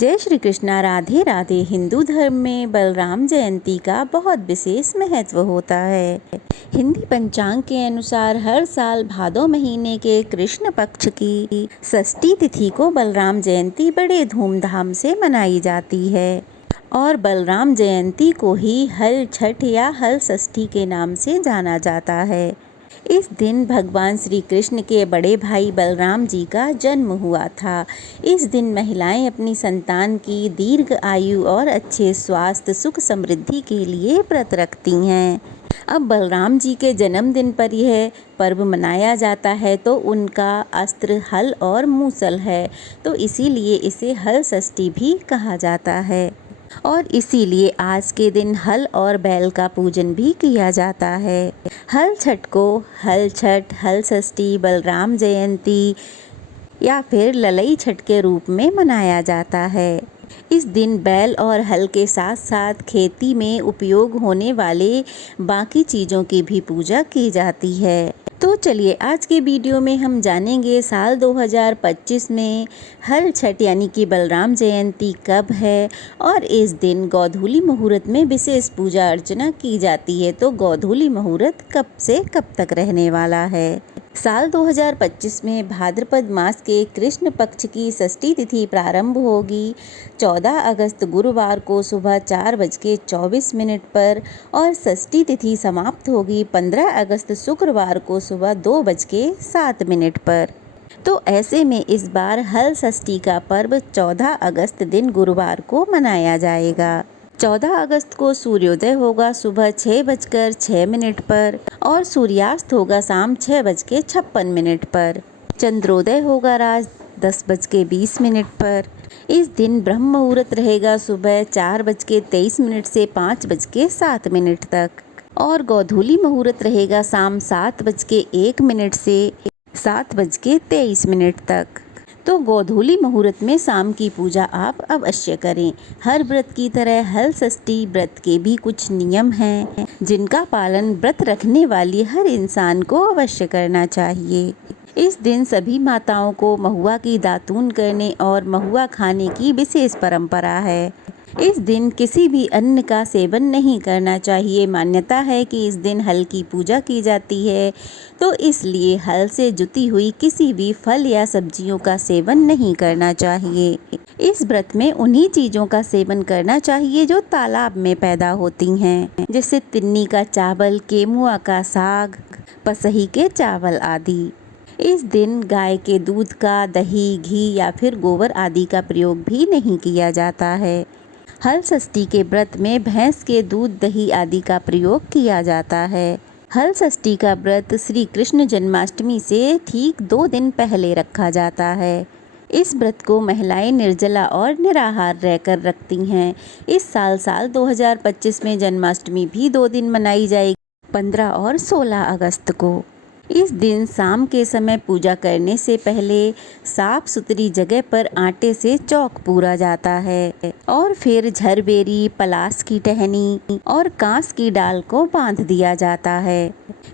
जय श्री कृष्णा। राधे राधे। हिंदू धर्म में बलराम जयंती का बहुत विशेष महत्व होता है। हिंदी पंचांग के अनुसार हर साल भादो महीने के कृष्ण पक्ष की षष्ठी तिथि को बलराम जयंती बड़े धूमधाम से मनाई जाती है और बलराम जयंती को ही हल छठ या हल षष्ठी के नाम से जाना जाता है। इस दिन भगवान श्री कृष्ण के बड़े भाई बलराम जी का जन्म हुआ था। इस दिन महिलाएं अपनी संतान की दीर्घ आयु और अच्छे स्वास्थ्य सुख समृद्धि के लिए व्रत रखती हैं। अब बलराम जी के जन्मदिन पर यह पर्व मनाया जाता है तो उनका अस्त्र हल और मूसल है, तो इसीलिए इसे हल षष्ठी भी कहा जाता है और इसीलिए आज के दिन हल और बैल का पूजन भी किया जाता है। हल छठ को हल छठ, हल षष्ठी, बलराम जयंती या फिर ललई छठ के रूप में मनाया जाता है। इस दिन बैल और हल के साथ साथ खेती में उपयोग होने वाले बाकी चीज़ों की भी पूजा की जाती है। तो चलिए आज के वीडियो में हम जानेंगे साल 2025 में हल छठ यानी कि बलराम जयंती कब है और इस दिन गोधूली मुहूर्त में विशेष पूजा अर्चना की जाती है। तो गोधूली मुहूर्त कब से कब तक रहने वाला है? साल 2025 में भाद्रपद मास के कृष्ण पक्ष की षष्ठी तिथि प्रारंभ होगी 14 अगस्त गुरुवार को सुबह 4:24 पर और षष्ठी तिथि समाप्त होगी 15 अगस्त शुक्रवार को सुबह 2:07 पर। तो ऐसे में इस बार हल षष्ठी का पर्व 14 अगस्त दिन गुरुवार को मनाया जाएगा। 14 अगस्त को सूर्योदय होगा सुबह 6:06 पर और सूर्यास्त होगा शाम 6:56 पर। चंद्रोदय होगा रात 10:20 पर। इस दिन ब्रह्म मुहूर्त रहेगा सुबह 4:23 से 5:07 तक और गोधूली मुहूर्त रहेगा शाम 7:01 से 7:23 तक। तो गोधूली मुहूर्त में शाम की पूजा आप अवश्य करें। हर व्रत की तरह हल षष्ठी व्रत के भी कुछ नियम हैं जिनका पालन व्रत रखने वाली हर इंसान को अवश्य करना चाहिए। इस दिन सभी माताओं को महुआ की दातून करने और महुआ खाने की विशेष परंपरा है। इस दिन किसी भी अन्न का सेवन नहीं करना चाहिए। मान्यता है कि इस दिन हल की पूजा की जाती है, तो इसलिए हल से जुती हुई किसी भी फल या सब्जियों का सेवन नहीं करना चाहिए। इस व्रत में उन्हीं चीज़ों का सेवन करना चाहिए जो तालाब में पैदा होती हैं, जैसे तिन्नी का चावल, केमुआ का साग, पसही के चावल आदि। इस दिन गाय के दूध का दही, घी या फिर गोबर आदि का प्रयोग भी नहीं किया जाता है। हल षष्ठी के व्रत में भैंस के दूध, दही आदि का प्रयोग किया जाता है। हल षष्ठी का व्रत श्री कृष्ण जन्माष्टमी से ठीक 2 दिन पहले रखा जाता है। इस व्रत को महिलाएं निर्जला और निराहार रहकर रखती हैं। इस साल 2025 में जन्माष्टमी भी 2 दिन मनाई जाएगी, 15 और 16 अगस्त को। इस दिन शाम के समय पूजा करने से पहले साफ सुथरी जगह पर आटे से चौक पूरा जाता है और फिर झरबेरी, पलास की टहनी और कांस की डाल को बांध दिया जाता है।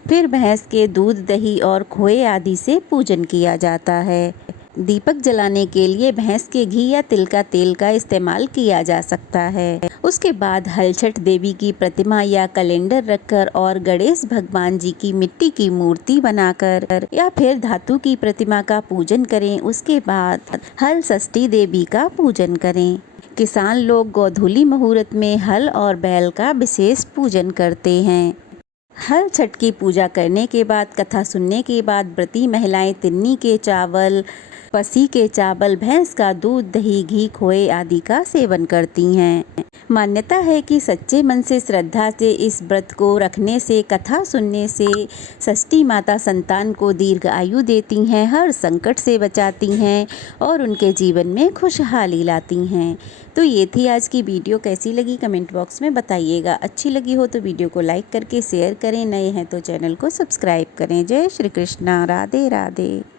फिर भैंस के दूध, दही और खोए आदि से पूजन किया जाता है। दीपक जलाने के लिए भैंस के घी या तिल का तेल का इस्तेमाल किया जा सकता है। उसके बाद हल छठ देवी की प्रतिमा या कैलेंडर रखकर और गणेश भगवान जी की मिट्टी की मूर्ति बनाकर या फिर धातु की प्रतिमा का पूजन करें। उसके बाद हल षष्ठी देवी का पूजन करें। किसान लोग गोधूली मुहूर्त में हल और बैल का विशेष पूजन करते हैं। हल छठ की पूजा करने के बाद, कथा सुनने के बाद व्रती महिलाएं तिन्नी के चावल, पसी के चावल, भैंस का दूध, दही, घी, खोए आदि का सेवन करती हैं। मान्यता है कि सच्चे मन से श्रद्धा से इस व्रत को रखने से, कथा सुनने से षष्ठी माता संतान को दीर्घ आयु देती हैं, हर संकट से बचाती हैं और उनके जीवन में खुशहाली लाती हैं। तो ये थी आज की वीडियो। कैसी लगी कमेंट बॉक्स में बताइएगा। अच्छी लगी हो तो वीडियो को लाइक करके शेयर करें। नए हैं तो चैनल को सब्सक्राइब करें। जय श्री कृष्णा। राधे राधे।